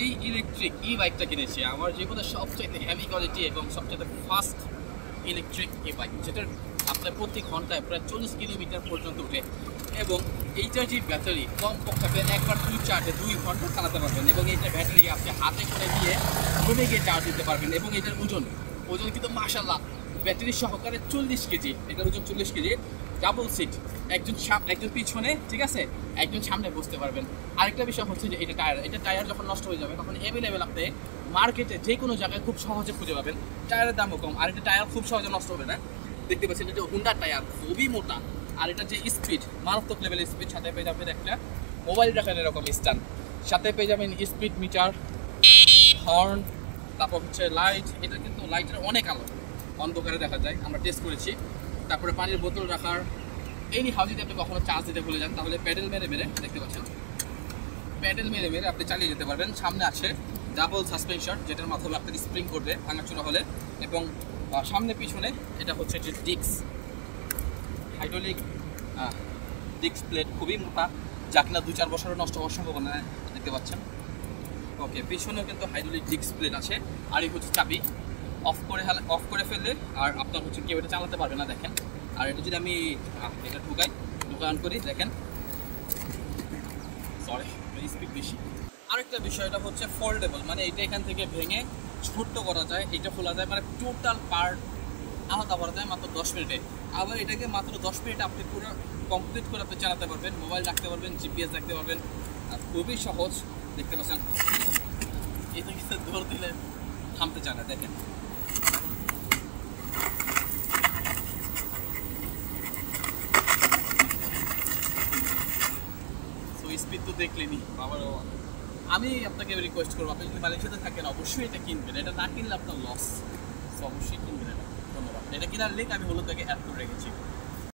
এই ইলেকট্রিক ই বাইকটা কিনেছি আমার জীবনে সবচেয়ে হেভি কোয়ালিটি এবং সবচেয়ে ফাস্ট ইলেকট্রিক ই বাইক, যেটার আপনার প্রতি ঘন্টায় প্রায় 40 কিলোমিটার পর্যন্ত উঠে এবং এইটার যে ব্যাটারি কম পক্ষে একবার ফুল চার্জে 2 ঘন্টা চালাতে পারবেন এবং এইটার ব্যাটারি আপনি হাতে করে নিয়ে রুমে গিয়ে চার্জ দিতে পারবেন। এবং এটার ওজন কিন্তু মাশাআল্লাহ ব্যাটারি সহকারে 40 কেজি, এটার ওজন 40 কেজি। ডাবল সিট, একজন পিছনে, ঠিক আছে, একজন সামনে বসতে পারবেন। আরেকটা বিষয় হচ্ছে যে এটা টায়ার যখন নষ্ট হয়ে যাবে তখন অ্যাভেলেবেল আপনি মার্কেটে যে কোনো জায়গায় খুব সহজে খুঁজে পাবেন। টায়ারের দামও কম, আর এটা টায়ার খুব সহজে নষ্ট হবে না। দেখতে পাচ্ছেন এটা হুন্ডা টায়ার, খুবই মোটা। আর এটা যে স্পিড, মারাত্মক লেভেলের স্পিড। সাথে পেয়ে যাবেন একটা মোবাইল রাখার এরকম স্ট্যান্ড, সাথে পেয়ে যাবেন স্পিড মিটার, হর্ন, তারপর হচ্ছে লাইট। এটা কিন্তু লাইটের অনেক আলো, অন্ধকারে দেখা যায়, আমরা টেস্ট করেছি। তারপরে পানির বোতল রাখার। এনি হাউ যদি আপনি কখনো চার্জ দিতে ভুলে যান তাহলে প্যাডেল মেরে দেখতে পাচ্ছেন, প্যাডেল মেরে আপনি চালিয়ে যেতে পারবেন। সামনে আছে ডাবল সাসপেনশন, যেটার মাধ্যমে আপনার স্প্রিং করবে ভাঙাচোরা হলে। এবং সামনে পিছনে এটা হচ্ছে যে ডিস্ক, হাইড্রোলিক ডিস্ক প্লেট, খুবই মোটা, যা কিনা 2-4 বছরও নষ্ট হওয়ার সম্ভাবনা দেখতে পাচ্ছেন। ওকে, পিছনেও কিন্তু হাইড্রোলিক ডিস্ক প্লেট আছে। আর এই হচ্ছে চাবি, অফ করে ফেললে আর আপনার হচ্ছে কেউ এটা চালাতে পারবে না, দেখেন। আর এটা যদি আমি এটা ঢুকান করি, দেখেন, সরি স্পিড বেশি। আরেকটা বিষয়টা হচ্ছে ফোল্ডেবল, মানে এটা এখান থেকে ভেঙে ছোট্ট করা যায়, এটা খোলা যায়, মানে টোটাল পার্ট আলাদা করা যায় মাত্র 10 মিনিটে। আবার এটাকে মাত্র 10 মিনিটে আপনি পুরো কমপ্লিট করে আপনি চালাতে পারবেন, মোবাইল রাখতে পারবেন, জিপিএস রাখতে পারবেন। আর খুবই সহজ, দেখতে পাচ্ছেন। এটা কিন্তু দৌড় দিলে থামতে চায় না, দেখেন। স্পিড তো দেখলেনি বাবার। আমি আপনাকে রিকোয়েস্ট করবো, আপনি যদি মালয়েশিয়াতে থাকেন অবশ্যই এটা কিনবেন, এটা না কিনলে আপনার লস। অবশ্যই কিনবেন এটা। ধন্যবাদ। এটা কেনার লিঙ্ক আমি হলো থেকে অ্যাড করে রেখেছি।